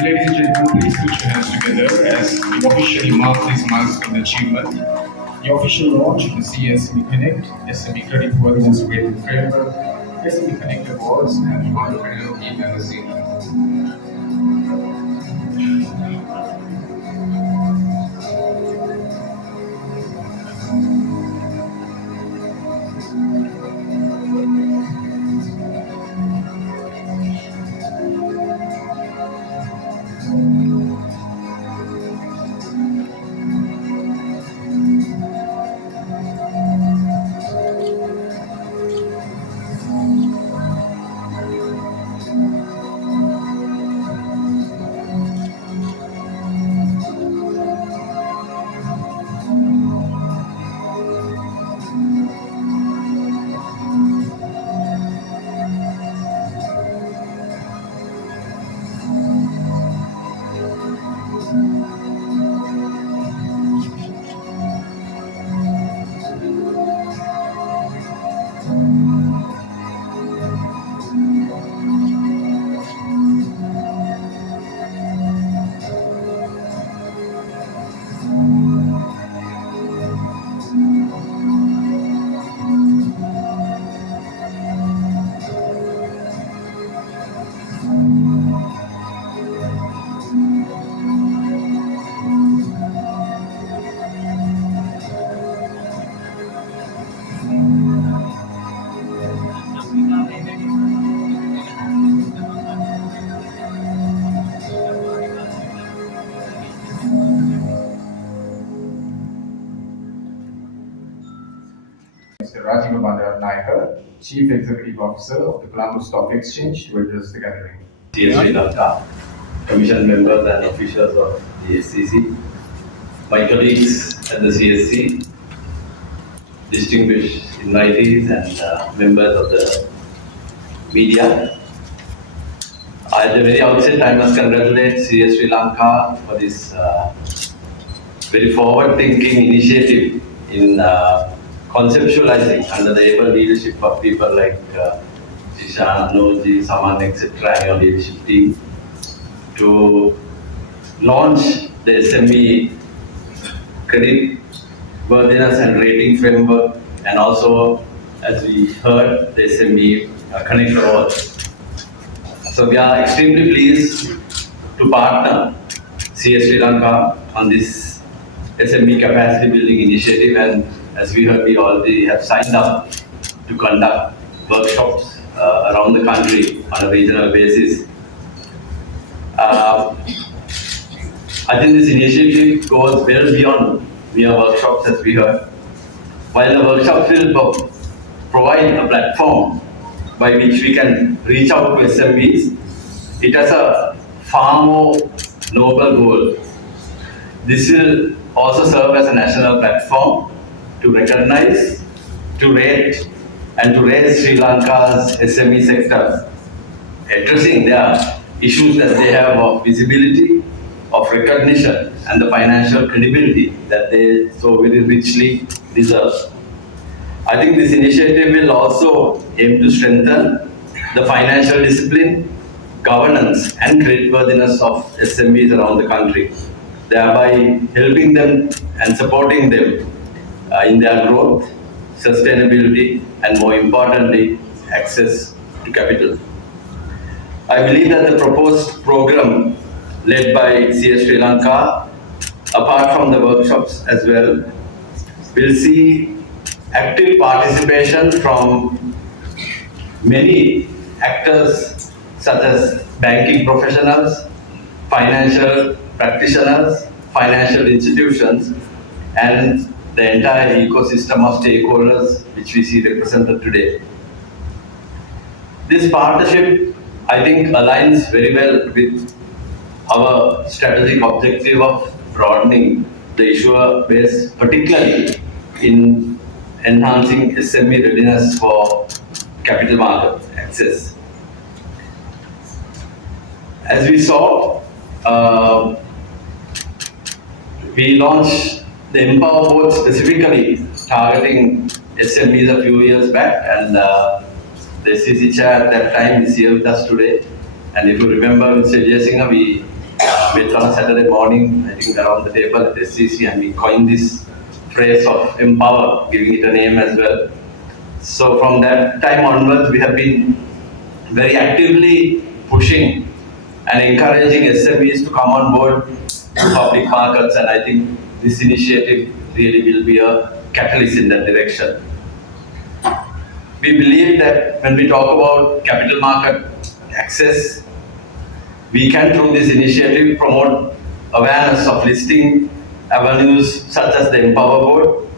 Ladies and gentlemen, please put your hands together as we officially mark this milestone achievement. The official launch of the SME Connect, SME Credit Worthiness Rating Framework, SME Connect Awards, and Entrepreneurial E-Magazine. Mr. Rajiv Naikar, Chief Executive Officer of the Colombo Stock Exchange, to address the gathering. Sri Lanka, Commission members and officials of the SCC, my colleagues at the CSC, distinguished invitees and members of the media. At the very outset, I must congratulate CS Sri Lanka for this very forward-thinking initiative in conceptualizing under the able leadership of people like Jishan, Noji, Saman, etc. and your leadership team to launch the SME credit worthiness and rating framework, and also, as we heard, the SME Connect Awards. So we are extremely pleased to partner CS Sri Lanka on this SME capacity building initiative, and as we heard, we already have signed up to conduct workshops around the country on a regional basis. I think this initiative goes well beyond mere workshops, as we heard. While the workshops will provide a platform by which we can reach out to SMEs, it has a far more noble goal. This will also serve as a national platform to recognize, to rate, and to raise Sri Lanka's SME sectors, addressing their issues that they have of visibility, of recognition, and the financial credibility that they so very richly deserve. I think this initiative will also aim to strengthen the financial discipline, governance, and creditworthiness of SMEs around the country, thereby helping them and supporting them in their growth, sustainability, and more importantly, access to capital. I believe that the proposed program led by CS Sri Lanka, apart from the workshops as well, will see active participation from many actors such as banking professionals, financial practitioners, financial institutions, and the entire ecosystem of stakeholders which we see represented today. This partnership, I think aligns very well with our strategic objective of broadening the issuer base, particularly in enhancing SME readiness for capital market access. As we saw, we launched the Empower Board specifically targeting SMEs a few years back, and the SEC chair at that time is here with us today. And if you remember, Mr. Jayasinghe, we met on a Saturday morning, I think around the table at the SEC, and we coined this phrase of empower, giving it a name as well. So from that time onwards, we have been very actively pushing and encouraging SMEs to come on board to public markets, and I think this initiative really will be a catalyst in that direction. We believe that when we talk about capital market access, we can, through this initiative, promote awareness of listing avenues such as the Empower Board.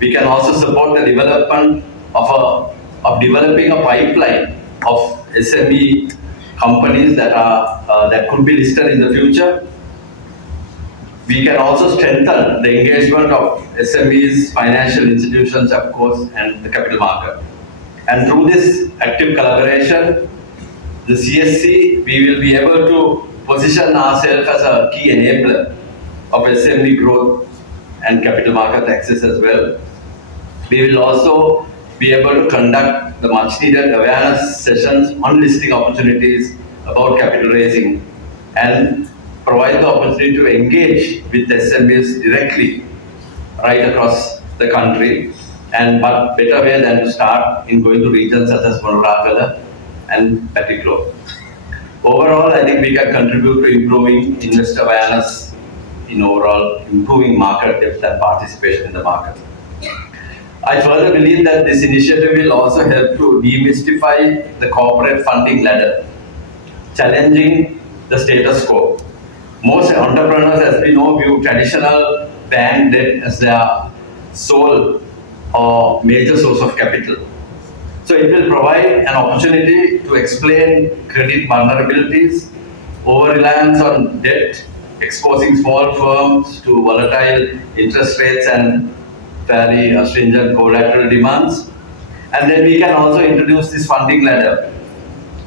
We can also support the development of developing a pipeline of SME companies that could be listed in the future. We can also strengthen the engagement of SMEs, financial institutions, of course, and the capital market. And through this active collaboration, the CSC, we will be able to position ourselves as a key enabler of SME growth and capital market access as well. We will also be able to conduct the much needed awareness sessions on listing opportunities about capital raising and provide the opportunity to engage with SMEs directly right across the country. And what better way than to start in going to regions such as Monorakala and Patiklo. Overall, I think we can contribute to improving investor awareness in overall improving market depth and participation in the market. I further believe that this initiative will also help to demystify the corporate funding ladder, challenging the status quo. Most entrepreneurs, as we know, view traditional bank debt as their sole or major source of capital. So it will provide an opportunity to explain credit vulnerabilities, over-reliance on debt, exposing small firms to volatile interest rates and fairly stringent collateral demands. And then we can also introduce this funding ladder.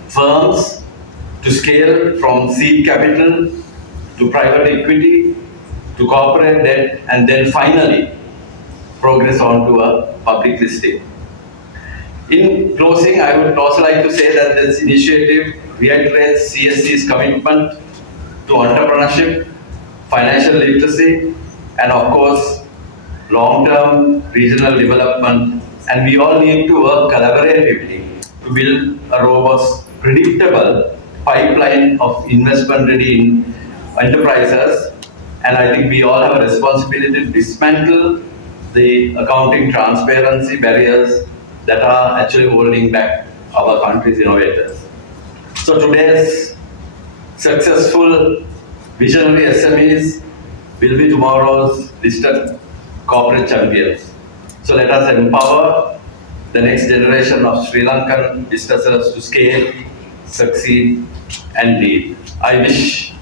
Firms to scale from seed capital to private equity to corporate debt, and then finally progress on to a public listing. In closing, I would also like to say that this initiative reiterates CSC's commitment to entrepreneurship, financial literacy, and of course, long-term regional development. And we all need to work collaboratively to build a robust, predictable pipeline of investment-ready enterprises. And I think we all have a responsibility to dismantle the accounting transparency barriers that are actually holding back our country's innovators. So today's successful visionary SMEs will be tomorrow's listed corporate champions. So let us empower the next generation of Sri Lankan businesses to scale, succeed, and lead. I wish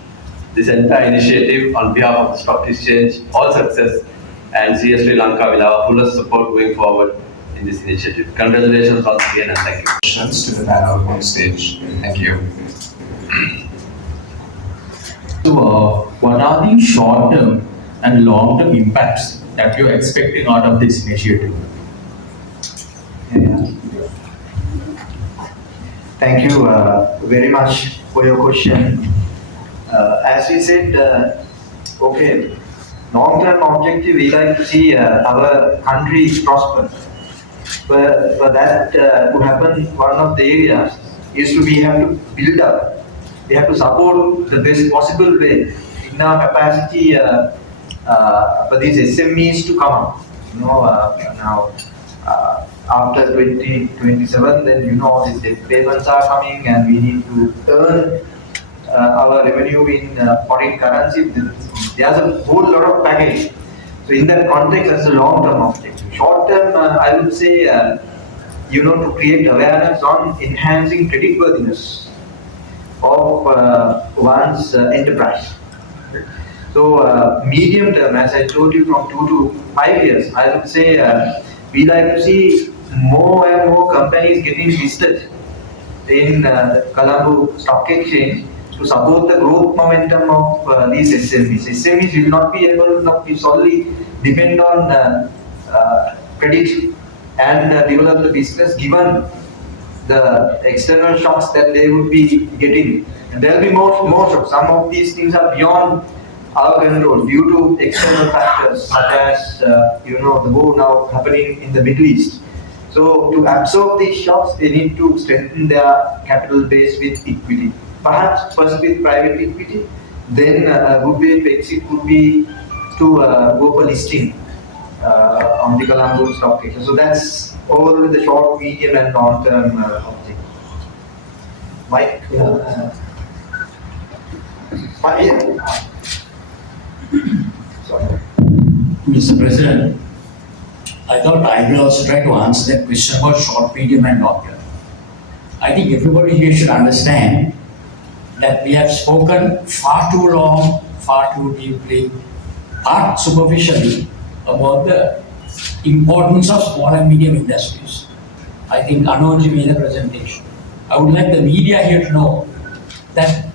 this entire initiative on behalf of the Stock Exchange all success, and CS Sri Lanka will have our fullest support going forward in this initiative. Congratulations once again and thank you. Questions to the panel on stage. Thank you. So, what are the short-term and long-term impacts that you're expecting out of this initiative? Yeah. Thank you very much for your question. As we said, okay, long-term objective, we like to see our country prosper. For that to happen, one of the areas is to we have to build up. We have to support the best possible way in our capacity for these SMEs to come up. You know, now after 2027, then you know the payments are coming, and we need to earn our revenue in foreign currency. There's a whole lot of package. So in that context, that's a long-term objective. Short-term, I would say, to create awareness on enhancing creditworthiness of one's enterprise. So medium term, as I told you, from 2 to 5 years, I would say we like to see more and more companies getting listed in the Colombo Stock Exchange to support the growth momentum of these SMEs. SMEs will not be able to not be solely depend on credit and develop the business given the external shocks that they would be getting. And there will be more shocks. Some of these things are beyond our control due to external factors such as the war now happening in the Middle East. So to absorb these shocks, they need to strengthen their capital base with equity. Perhaps first with private equity, then a good way to exit would be to go for listing on the Colombo Stock Exchange. So that's all the short, medium, and long-term objective. Mike. Sorry. Mr. President, I thought I will also try to answer that question about short, medium, and long term. I think everybody here should understand that we have spoken far too long, far too deeply, part superficially about the importance of small and medium industries. I think Anuj made a presentation. I would like the media here to know that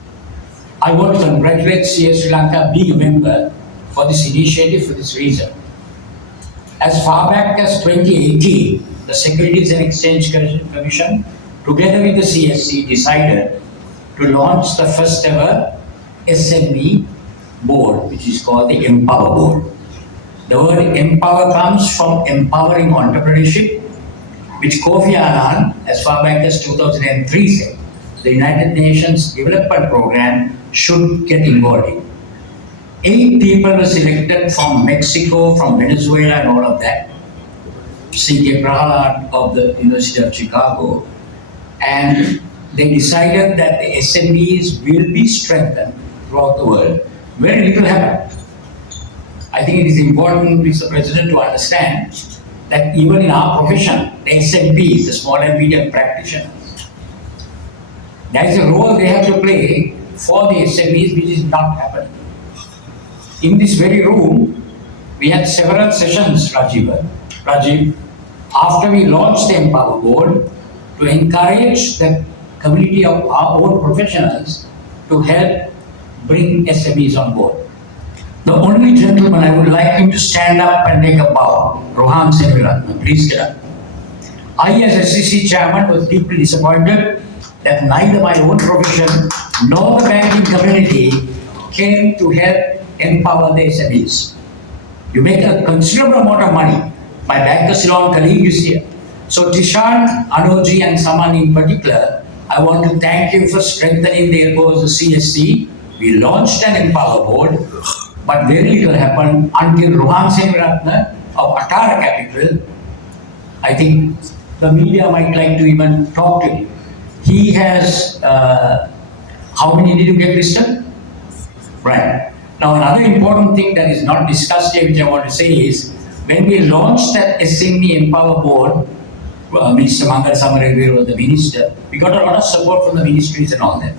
I want to congratulate CS Sri Lanka being a member for this initiative for this reason. As far back as 2018, the Securities and Exchange Commission, together with the CSC, decided to launch the first ever SME board, which is called the Empower Board. The word empower comes from empowering entrepreneurship, which Kofi Annan, as far back as 2003, said the United Nations Development Program should get involved in. 8 people were selected from Mexico, from Venezuela, and all of that. C.K. Prahalad of the University of Chicago. And they decided that the SMEs will be strengthened throughout the world. Very little happened. I think it is important, Mr. President, to understand that even in our profession, the SMEs, the small and medium practitioners, there is a role they have to play for the SMEs which is not happening. In this very room, we had several sessions, Rajiv, after we launched the Empower Board to encourage the community of our own professionals to help bring SMEs on board. The only gentleman I would like him to stand up and make a bow, Rohan Senviratna, please get up. I, as SEC chairman, was deeply disappointed that neither my own profession nor the banking community came to help empower the SMEs. You make a considerable amount of money. My bankers law colleague is here. So Tishan, Anuji, and Saman in particular, I want to thank you for strengthening the elbows of CSC. We launched an Empower Board, but very little happened until Rohan Senviratna of Atara Capital. I think the media might like to even talk to him. He has, how many did you get listed? Right. Now, another important thing that is not discussed here, which I want to say is, when we launched that SME Empower Board, Minister Mangal Samaravir was the minister, we got a lot of support from the ministries and all that.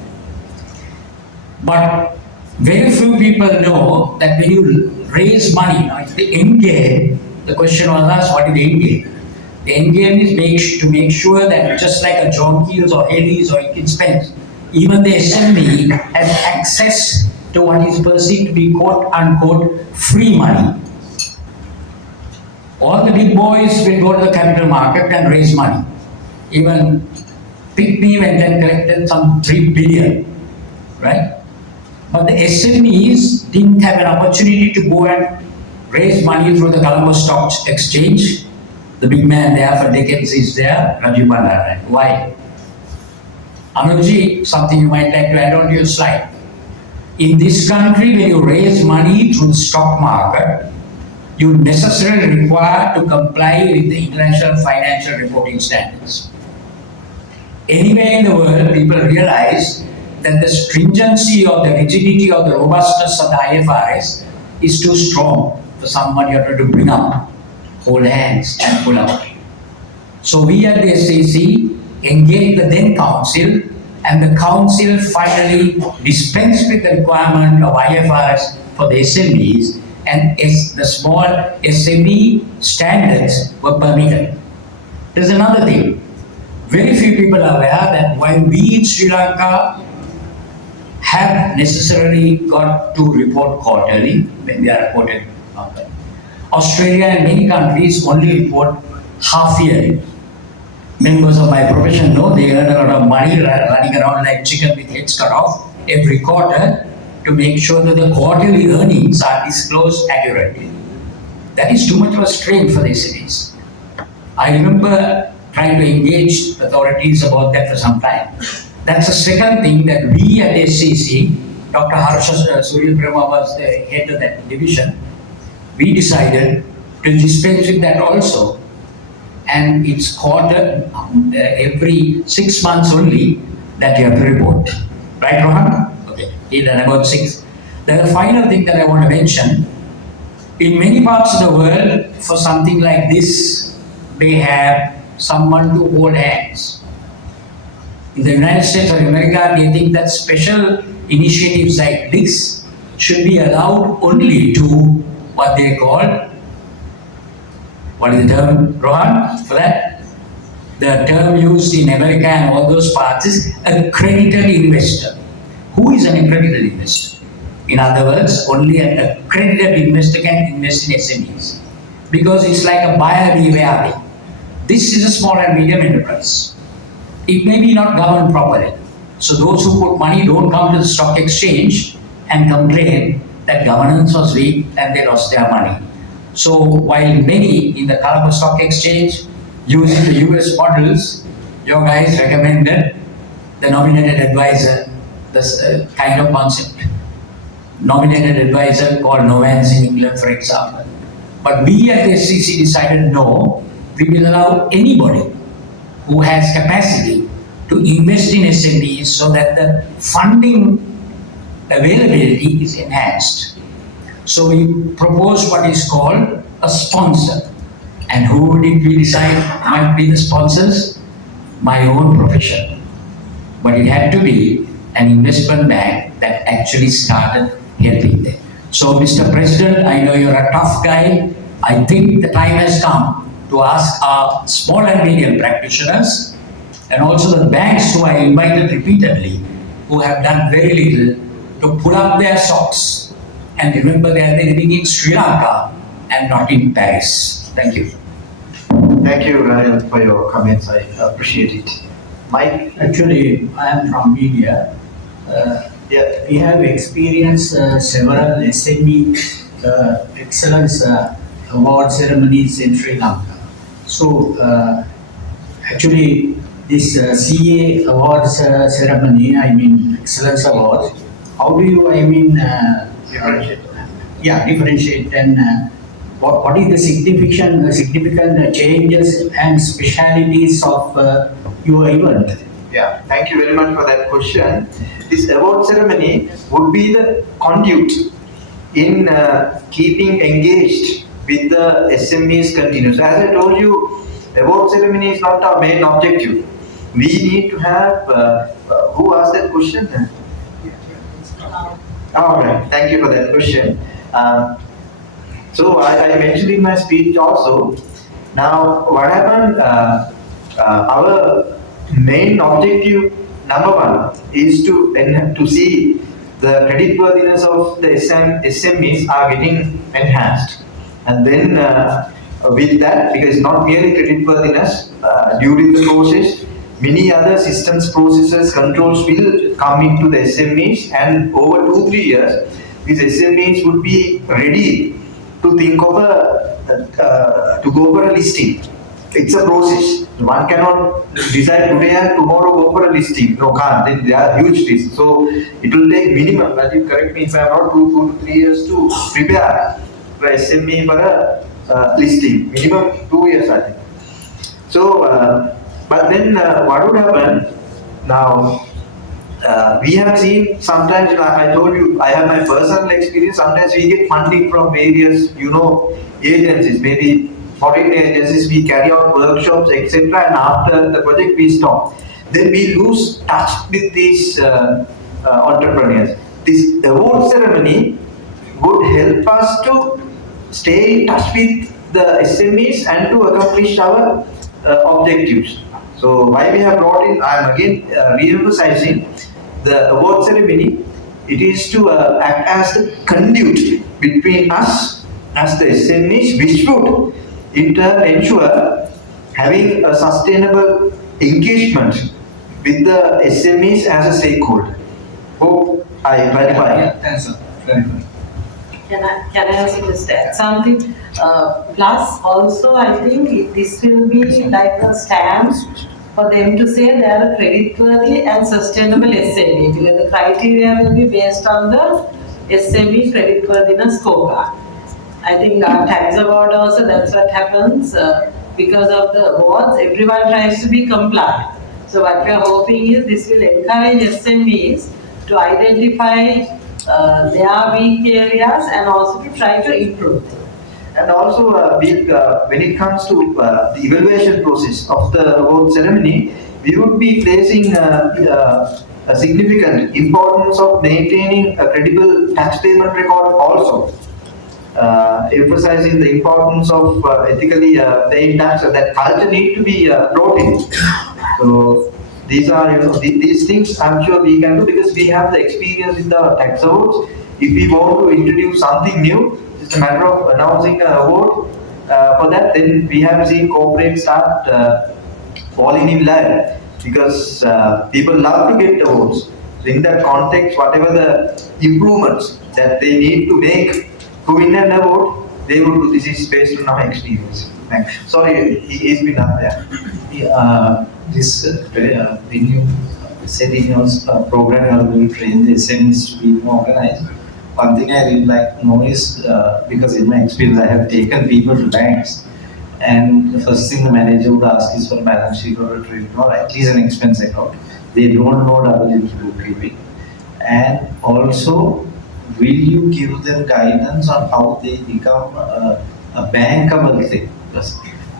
But very few people know that when you raise money, the end game, the question was asked, what is the end game? The end game is to make sure that just like a John Keels or Haley's or Atkins Spence, even the SME has access to what is perceived to be quote unquote free money. All the big boys will go to the capital market and raise money. Even Pitney went and collected some 3 billion, right? But the SMEs didn't have an opportunity to go and raise money through the Colombo Stock Exchange. The big man there for decades is there, Rajiv Bandaran. Why? Anuji, something you might like to add on to your slide. In this country, when you raise money through the stock market, you necessarily require to comply with the international financial reporting standards. Anywhere in the world, people realize that the stringency or the rigidity or the robustness of the IFRS is too strong for somebody to bring up, hold hands and pull out. So we at the SEC engaged the then council and the council finally dispensed with the requirement of IFRS for the SMEs, and the small SME standards were permitted. There's another thing. Very few people are aware that while we in Sri Lanka have necessarily got to report quarterly when they are reported, Australia and many countries only report half yearly. Members of my profession know they earn a lot of money running around like chicken with heads cut off every quarter to make sure that the quarterly earnings are disclosed accurately. That is too much of a strain for the SMEs. I remember trying to engage authorities about that for some time. That's the second thing that we at SCC, Dr. Harsha Surya Prema was the head of that division, we decided to dispense with that also. And it's every 6 months only that you have to report. Right, Rohan? Okay, he done about 6. The final thing that I want to mention, in many parts of the world, for something like this, they have someone to hold hands. In the United States of America, they think that special initiatives like this should be allowed only to what they call, what is the term, Rohan, for that? The term used in America and all those parts is accredited investor. Who is an accredited investor? In other words, only an accredited investor can invest in SMEs. Because it's like a buyer beware thing. This is a small and medium enterprise. It may be not governed properly. So those who put money don't come to the stock exchange and complain that governance was weak and they lost their money. So while many in the Colombo Stock Exchange using the US models, your guys recommended the nominated advisor, this kind of concept. Nominated advisor called Novans in England, for example. But we at the SCC decided no, we will allow anybody who has capacity to invest in SMEs so that the funding availability is enhanced. So we proposed what is called a sponsor. And who did we decide might be the sponsors? My own profession. But it had to be an investment bank that actually started helping them. So Mr. President, I know you're a tough guy. I think the time has come to ask our small and medium practitioners and also the banks who I invited repeatedly, who have done very little, to pull up their socks and remember that they're living in Sri Lanka and not in Paris. Thank you. Thank you, Ryan, for your comments. I appreciate it. Mike? Actually, I am from media. Yeah. We have experienced several SME excellence award ceremonies in Sri Lanka. So, actually, this CA awards ceremony, I mean, excellence awards, how do you, Differentiate. differentiate and what is the significant changes and specialities of your event? Yeah, thank you very much for that question. This award ceremony would be the conduit in keeping engaged with the SMEs continuously. As I told you, award ceremony is not our main objective. We need to have, who asked that question? All right, thank you for that question. So I mentioned in my speech also, now what happened, our main objective, number one, is to see the creditworthiness of the SMEs are getting enhanced. And then with that, because not merely creditworthiness, during the process, many other systems, processes, controls will come into the SMEs, and over 2-3 years, these SMEs would be ready to think of to go for a listing. It's a process. One cannot decide today and tomorrow go for a listing. No, can't. Then there are huge risks. So it will take minimum, as you correct me if I am not, 2 to 3 years to prepare for SME for a listing. Minimum 2 years, I think. So, but then what would happen now? We have seen sometimes, I told you, I have my personal experience, sometimes we get funding from various, agencies, maybe foreign agencies, we carry out workshops, etc. and after the project we stop. then we lose touch with these entrepreneurs. This award ceremony would help us to stay in touch with the SMEs and to accomplish our objectives. So why we have brought in, I am again re-emphasizing the award ceremony. It is to act as the conduit between us as the SMEs, which would in turn ensure having a sustainable engagement with the SMEs as a stakeholder. Hope I clarify. Yeah, thanks, sir. Clarify. Can I also just add something? Plus, also, I think this will be like a stamp for them to say they are a creditworthy and sustainable SME, because the criteria will be based on the SME creditworthiness scorecard. I think our tax award also, that's what happens. Because of the awards, everyone tries to be compliant. So what we are hoping is this will encourage SMEs to identify their weak areas and also to try to improve them. And also, when it comes to the evaluation process of the award ceremony, we would be placing a significant importance of maintaining a credible tax payment record also. Emphasizing the importance of ethically paying tax, that culture need to be brought in. So these are, these things I'm sure we can do because we have the experience with the tax awards. If we want to introduce something new, it's a matter of announcing an award for that. Then we have seen corporates start falling in line because people love to get awards. So in that context, whatever the improvements that they need to make to win an award, they will do. This is based on our experience. Thanks. Sorry, he's been up there. When you said in your program you are going to train the SMEs to be more organized, one thing I really like to know is, because in my experience I have taken people to banks, and the first thing the manager would ask is for a balance sheet or a trade or at least an expense account. They don't know double-entry bookkeeping. And also, will you give them guidance on how they become a bankable thing?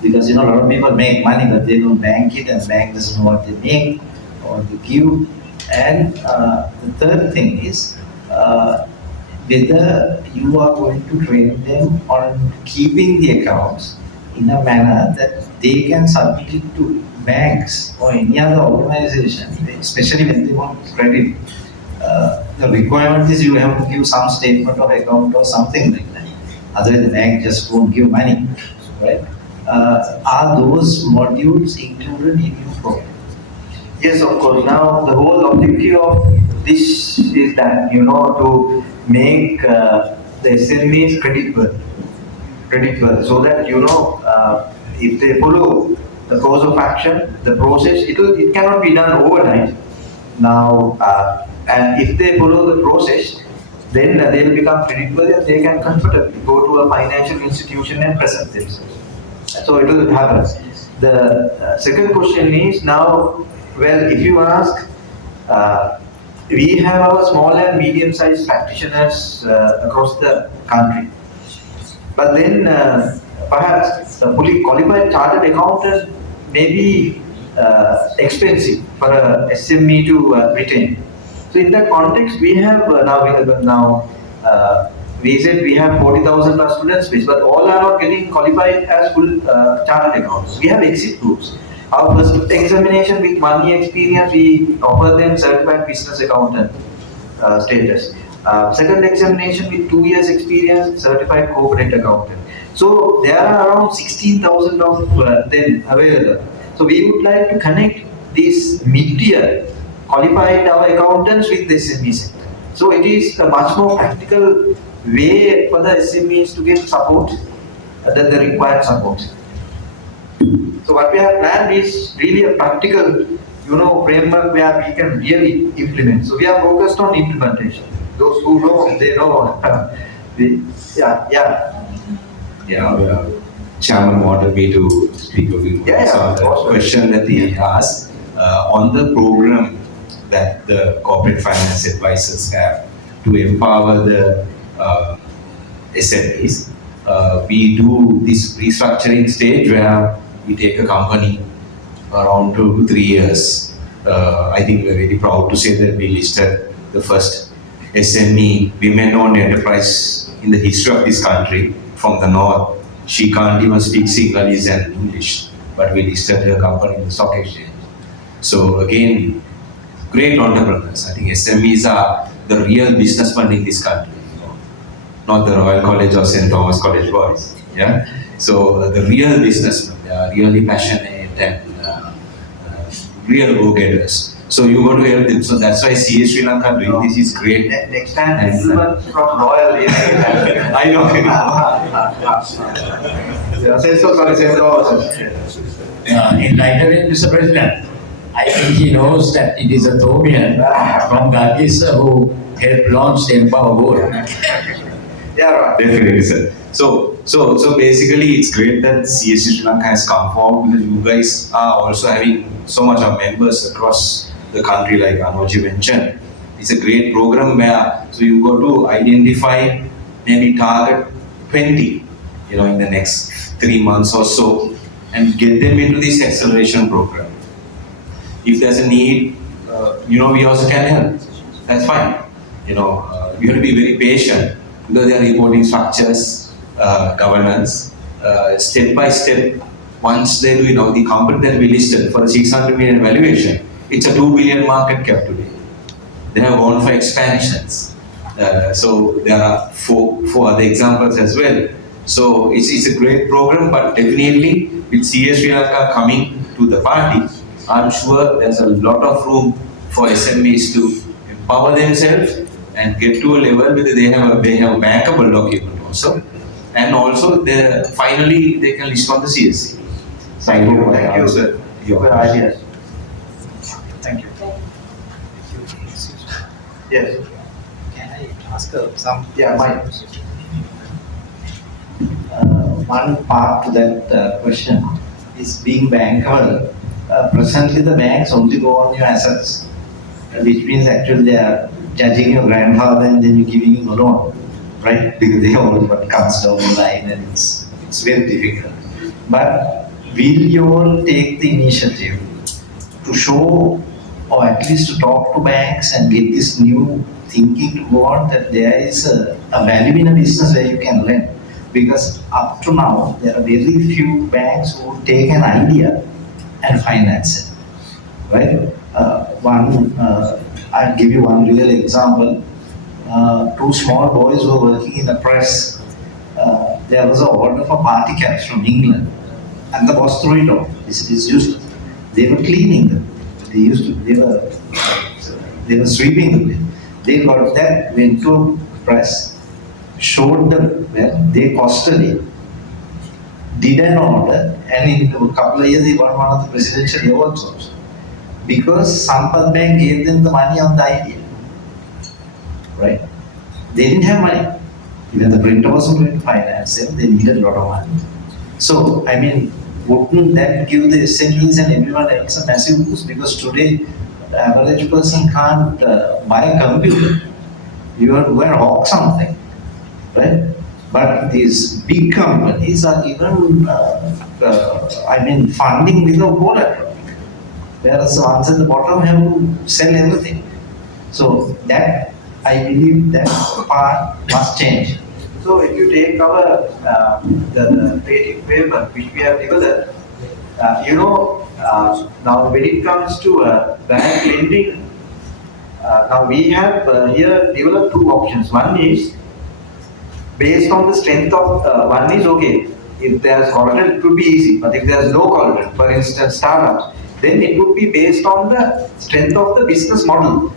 Because a lot of people make money but they don't bank it, and bank doesn't know what they make or they give. And the third thing is whether you are going to train them on keeping the accounts in a manner that they can submit it to banks or any other organization, especially when they want credit. The requirement is you have to give some statement of account or something like that. Otherwise, the bank just won't give money, right? Are those modules included in your program? Yes, of course. Now, the whole objective of this is that, to make the SMEs creditworthy, so that, if they follow the course of action, the process, it cannot be done overnight. Now, and if they follow the process, then they will become creditworthy and they can comfortably go to a financial institution and present themselves. So it will happen. The second question is now, well, if you ask, we have our small and medium-sized practitioners across the country. But then perhaps the fully qualified chartered accountant may be expensive for a SME to retain. So in that context, we have we said we have 40,000 plus students, but all are not getting qualified as full chartered accountants. We have exit groups. Our first examination with 1 year experience, we offer them certified business accountant status. Second examination with 2 years experience, certified corporate accountant. So there are around 16,000 of them available. So we would like to connect these mid-tier qualified our accountants with the SME sector. So it is a much more practical way for the SMEs to get support, the required support. So what we have planned is really a practical, framework where we can really implement. So we are focused on implementation. Those who know, they know. Chairman wanted me to speak a few words on the question that he asked on the program that the corporate finance advisors have to empower the SMEs. We do this restructuring stage where we take a company around 2 to 3 years I think we're very proud to say that we listed the first SME women-owned enterprise in the history of this country from the north. She can't even speak Sinhalese and English, but we listed her company in the stock exchange. So again, great entrepreneurs. I think SMEs are the real businessmen in this country, not the Royal College or St. Thomas College boys. Yeah. So the real businessmen, they are really passionate and real go-getters. So you got to help them. So that's why CS Sri Lanka doing this is great. Next time, everyone from Royal. I know. Enlightenment, Mr. President. I think he knows that it is a Thomian from Gagis who helped launch the Empower Board. Yeah, right. Definitely, sir. So basically, it's great that CSC Sri Lanka has come forward because you guys are also having so much of members across the country, like Anoji mentioned. It's a great program where so you got to identify, maybe target 20, in the next 3 months or so, and get them into this acceleration program. If there's a need, we also can help. That's fine. You have to be very patient because there are reporting structures, governance, step by step. Once they do, the company that we listed for the 600 million valuation, it's a 2 billion market cap today. They have gone for expansions. So there are four other examples as well. So it's a great program, but definitely with CS Sri Lanka coming to the party, I'm sure there's a lot of room for SMEs to empower themselves and get to a level where they have a bankable document also, and also finally they can list on the CSC. Thank you, sir. Your ideas. Thank you. Yes. Can I ask some? Yeah, Mike. One part to that question is being bankable. Presently, the banks only go on your assets, which means actually they are judging your grandfather and then you're giving him a loan, right? Because they all what comes down the line and it's very difficult. But will you all take the initiative to show or at least to talk to banks and get this new thinking to go on that there is a value in a business where you can lend? Because up to now, there are very few banks who take an idea and finance it, right? I'll give you one real example. Two small boys were working in a press. There was an order for party caps from England, and the boss threw it off. This is useless. They were cleaning them. They were sweeping the place. They got that, went to press, showed them where they costed it, did an order, and in a couple of years he got one of the presidential awards also. Because Sampath Bank gave them the money on the idea. Right? They didn't have money. Even the printer wasn't going to finance them, they needed a lot of money. So, wouldn't that give the SMEs and everyone else a massive boost? Because today, the average person can't buy a computer. You have to go and hawk something, right? But these big companies are given, funding without collateral. Whereas the ones at the bottom have to sell everything. So that, I believe that part must change. So if you take our the rating framework which we have developed, now when it comes to bank lending, now we have here developed two options. One is based on the strength of, one is okay, if there's collateral it would be easy, but if there's no collateral, for instance startups, then it would be based on the strength of the business model,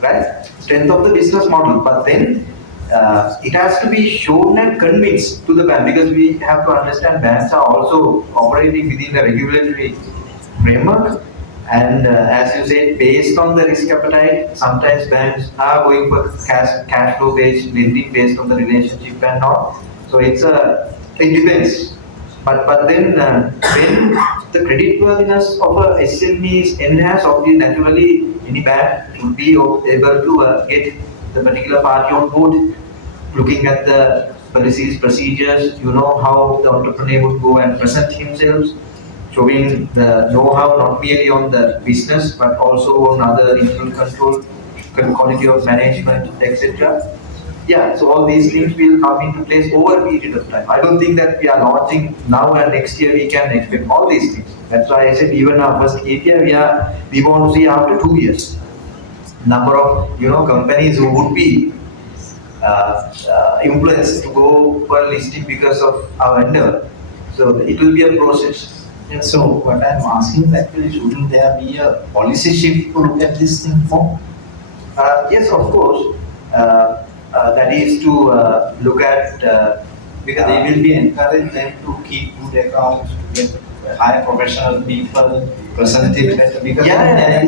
right? Strength of the business model, but then it has to be shown and convinced to the bank, because we have to understand banks are also operating within the regulatory framework, and as you said, based on the risk appetite, sometimes banks are going for cash flow based lending based on the relationship and all. So it depends. But then when the creditworthiness of a SME is enhanced, obviously naturally any bank should be able to get the particular party on board, looking at the policies, procedures, how the entrepreneur would go and present himself, showing the know-how not merely on the business but also on other internal control, quality of management, etc. Yeah, so all these things will come into place over a period of time. I don't think that we are launching now and next year we can expect all these things. That's why I said even our first KPI we want to see after 2 years number of companies who would be influenced to go for listing because of our endeavor. So it will be a process. Yeah, so what I'm asking is actually, shouldn't there be a policy shift to look at this thing more? Yes, of course. That is to look at Because they will be encouraged them to keep good accounts, to get high professional people, present it better. Because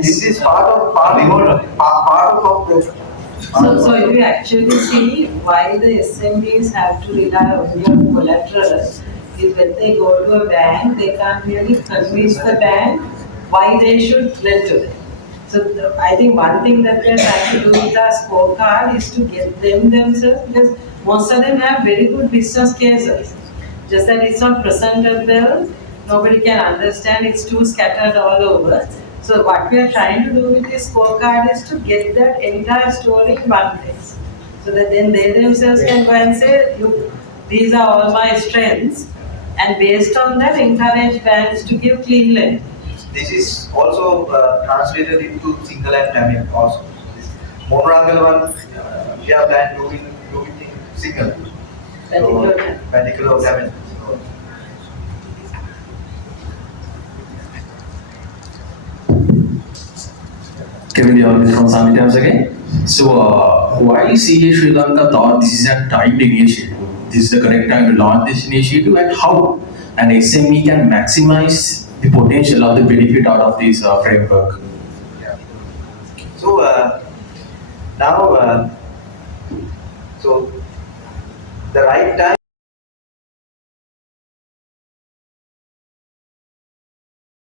this is part of our program. So if you actually see why the SMEs have to rely only on collateral, is when they go to a bank, they can't really convince the bank why they should lend to them. So I think one thing that we are trying to do with our scorecard is to get them themselves, because most of them have very good business cases. Just that it's not presented well, nobody can understand, it's too scattered all over. So what we are trying to do with this scorecard is to get that entire story in one place. So that then they themselves can go and say, look, these are all my strengths, and based on that encourage banks to give clean lending. This is also translated into single and Tamil also. This monorangle one, we are planning to do it in single. Particular Tamil. Kevin Dialogis from Summit Times again. So, why CA Sri Lanka thought this is a timed initiative? This is the correct time to launch this initiative, and how an SME can maximize the potential or the benefit out of this framework? Yeah. So now, so the right time.